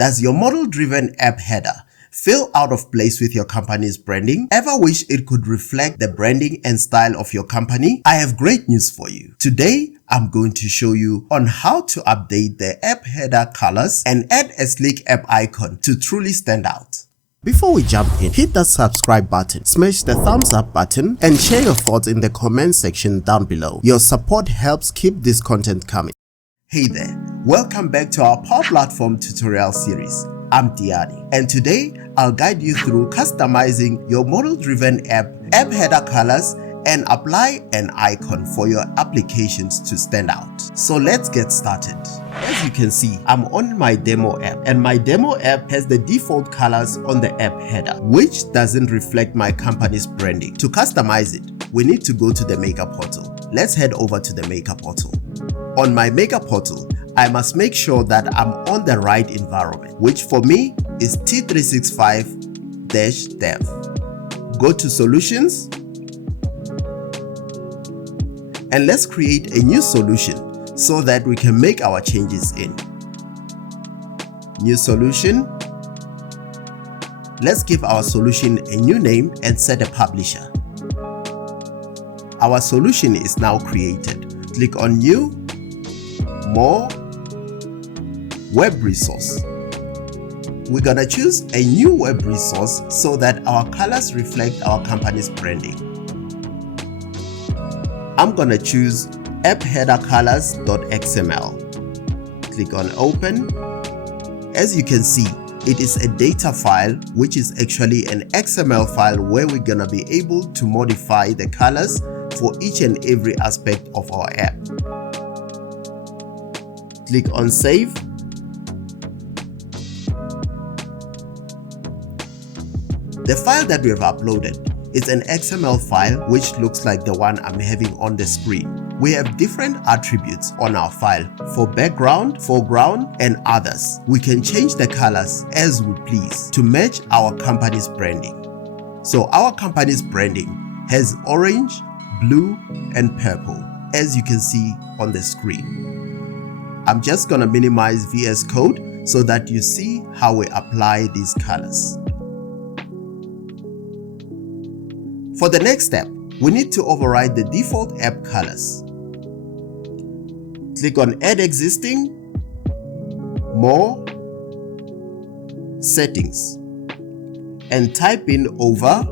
Does your model-driven app header feel out of place with your company's branding? Ever wish it could reflect the branding and style of your company? I have great news for you. Today, I'm going to show you on how to update the app header colors and add a sleek app icon to truly stand out. Before we jump in, hit that subscribe button, smash the thumbs up button, and share your thoughts in the comment section down below. Your support helps keep this content coming. Hey there, welcome back to our Power Platform tutorial series. I'm Tiyani, and today I'll guide you through customizing your model-driven app header colors and apply an icon for your applications to stand out. So let's get started. As you can see, I'm on my demo app, and my demo app has the default colors on the app header, which doesn't reflect my company's branding. To customize it, we need to go to the Maker portal. Let's head over to the Maker portal. On my Maker portal, I must make sure that I'm on the right environment, which for me is T365-Dev. Go to Solutions, and let's create a new solution so that we can make our changes in. New solution. Let's give our solution a new name and set a publisher. Our solution is now created. Click on New, More, Web Resource. We're gonna choose a new web resource so that our colors reflect our company's branding. I'm gonna choose appheadercolors.xml. Click on Open. As you can see, it is a data file, which is actually an XML file where we're gonna be able to modify the colors for each and every aspect of our app. Click on Save. The file that we have uploaded is an XML file which looks like the one I'm having on the screen. We have different attributes on our file for background, foreground, and others. We can change the colors as we please to match our company's branding. So our company's branding has orange, blue, and purple, as you can see on the screen. I'm just gonna minimize VS Code so that you see how we apply these colors. For the next step, we need to override the default app colors. Click on Add Existing, More, Settings, and type in Over.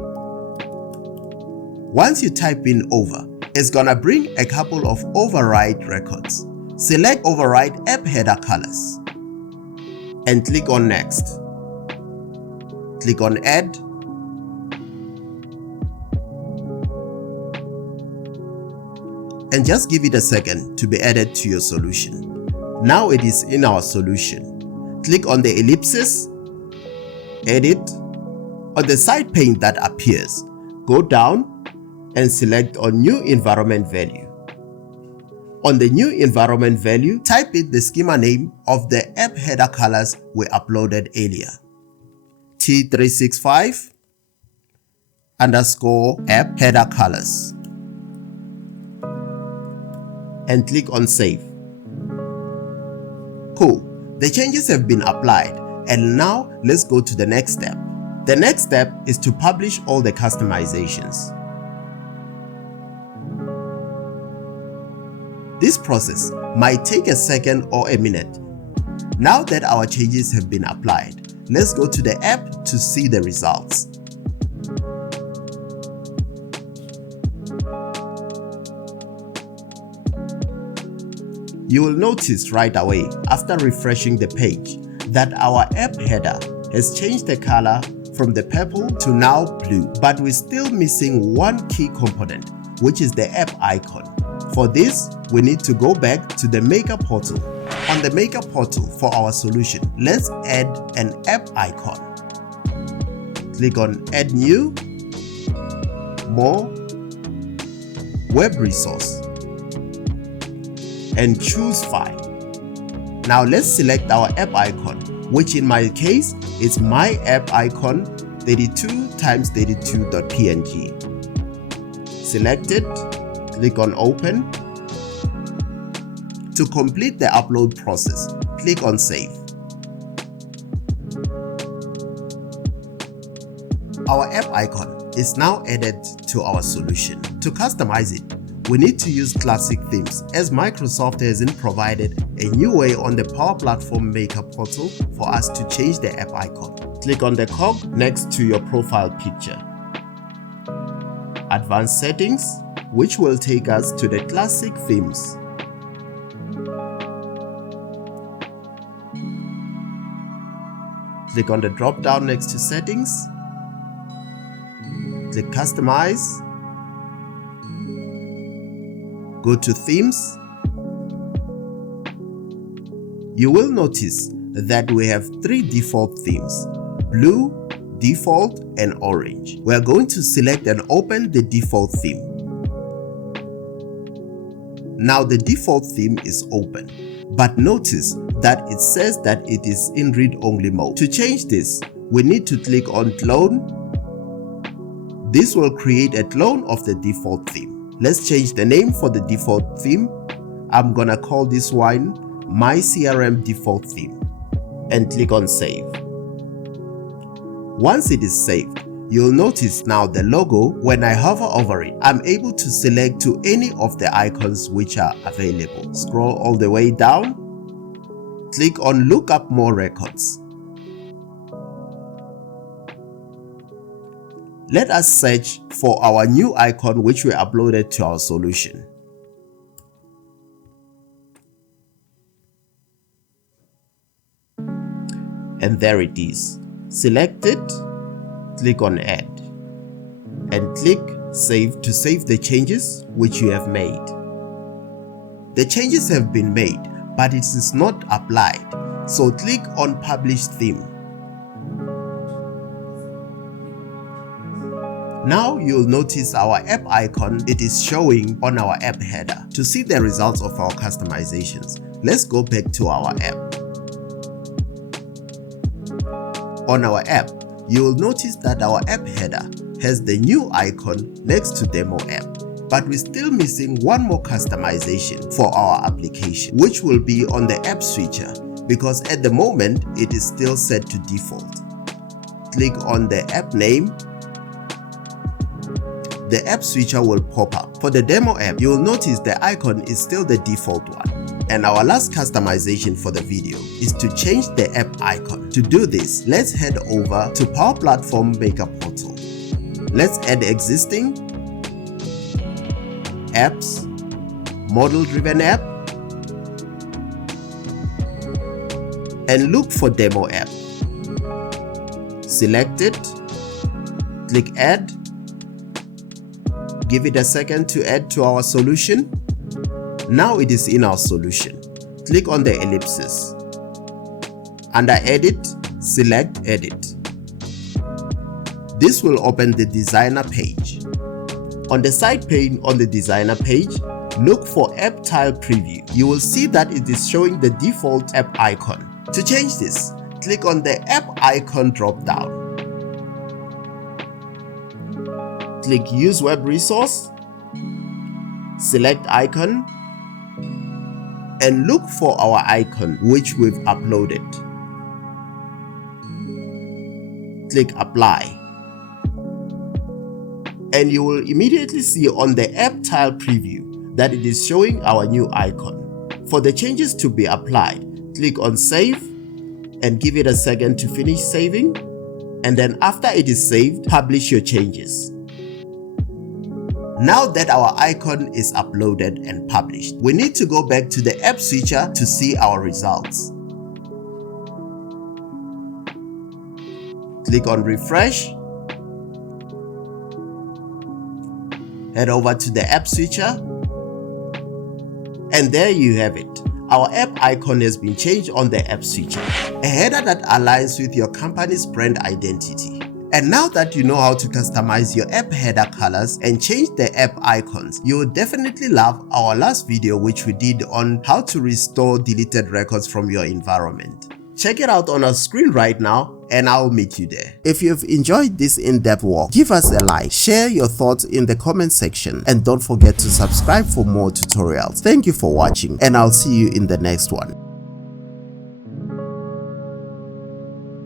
Once you type in Over, it's gonna bring a couple of override records. Select Override App Header Colors and click on Next. Click on Add. And just give it a second to be added to your solution. Now it is in our solution. Click on the ellipsis, Edit. On the side pane that appears, go down and select on New Environment Value. On the new environment value, type in the schema name of the app header colors we uploaded earlier. T365_app header colors. And click on Save. Cool. The changes have been applied, and now let's go to the next step. The next step is to publish all the customizations. This process might take a second or a minute. Now that our changes have been applied, let's go to the app to see the results. You will notice right away after refreshing the page that our app header has changed the color from the purple to now blue, but we're still missing one key component, which is the app icon. For this, we need to go back to the Maker portal. On the Maker portal for our solution, let's add an app icon. Click on Add New, More, Web Resource, and choose File. Now let's select our app icon, which in my case is my app icon 32x32.png. Select it, click on Open. To complete the upload process, click on Save. Our app icon is now added to our solution. To customize it, we need to use classic themes, as Microsoft hasn't provided a new way on the Power Platform Maker portal for us to change the app icon. Click on the cog next to your profile picture. Advanced settings, which will take us to the classic themes. Click on the drop down next to settings. Click customize. Go to themes. You will notice that we have 3 default themes: blue, default, and orange. We are going to select and open the default theme. Now the default theme is open, but notice that it says that it is in read-only mode. To change this, we need to click on clone. This will create a clone of the default theme. Let's change the name for the default theme. I'm gonna call this one My CRM Default Theme, and click on save. Once it is saved, you'll notice now the logo. When I hover over it, I'm able to select to any of the icons which are available. Scroll all the way down, click on look up more records. Let us search for our new icon which we uploaded to our solution. And there it is. Select it, click on add, and click save to save the changes which you have made. The changes have been made, but it is not applied, so click on publish theme. Now you'll notice our app icon, it is showing on our app header. To see the results of our customizations, let's go back to our app. On our app, you will notice that our app header has the new icon next to demo app, but we're still missing one more customization for our application, which will be on the app switcher, because at the moment it is still set to default. Click on the app name. The app switcher will pop up. For the demo app, you will notice the icon is still the default one. And our last customization for the video is to change the app icon. To do this, let's head over to Power Platform Maker portal. Let's add existing, apps, model driven app, and look for demo app. Select it, click add, give it a second to add to our solution. Now it is in our solution. Click on the ellipsis. Under edit, select edit. This will open the designer page. On the side pane on the designer page, look for app tile preview. You will see that it is showing the default app icon. To change this, click on the app icon drop down. Click use web resource, select icon, and look for our icon which we've uploaded. Click apply, and you will immediately see on the app tile preview that it is showing our new icon. For the changes to be applied, click on save and give it a second to finish saving, and then after it is saved, publish your changes. Now that our icon is uploaded and published, we need to go back to the app switcher to see our results. Click on refresh. Head over to the app switcher. And there you have it. Our app icon has been changed on the app switcher. A header that aligns with your company's brand identity. And now that you know how to customize your app header colors and change the app icons, you will definitely love our last video which we did on how to restore deleted records from your environment. Check it out on our screen right now and I'll meet you there. If you've enjoyed this in-depth walk, give us a like, share your thoughts in the comment section, and don't forget to subscribe for more tutorials. Thank you for watching and I'll see you in the next one.